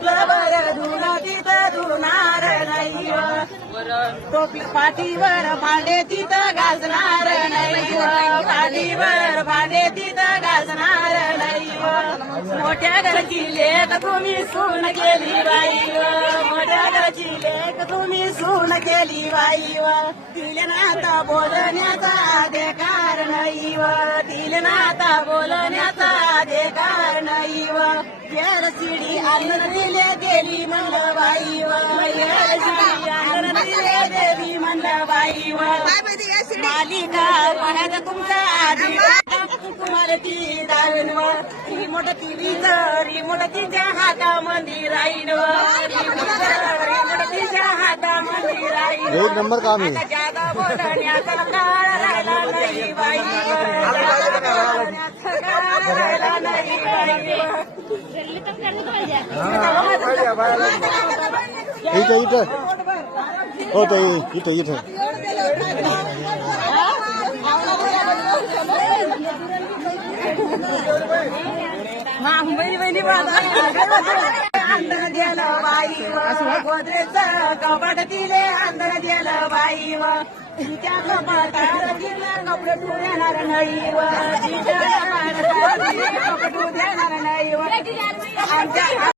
आपलं बर धुन तिथं धुणार नाही टोपी पाठीवर भांडे तिथं गाजणार नाही पाठीवर भांडे तिथं गाजणार नाही मोठ्या घरची लेक तुम्ही सून केली बाई मोठ्या घरची लेक तुम्ही सून केली बाई तिले नाता बोलण्याचा अधिकार नाही तिले नाता बोलण्याचा अधिकार नाही येर शिडी अन्न दिले गेली म्हणलं बाई शिडी अन्न दिले गेली म्हणलं बाई मालिका कोणाचा तुमचा अधिकार तुम्हाला ती दारून रिमोट टीव्हीच रिमोट तिच्या हातामध्ये राहील रिमोट तिच्या हातामध्ये राहील एक नंबर काम आहे जादा बोलण्याचा काळ राहिला नाही बाई राहिला नाही इथं हो ताई इथं मुंबई बहिणी अंधन दिलं बाई गोदरेचं कपाट दिले अंधन दिलं बाई तिच्या कपाटावर दिलं कपडे ठेवणार नाही तिच्या कपडे ठेवणार नाही आमच्या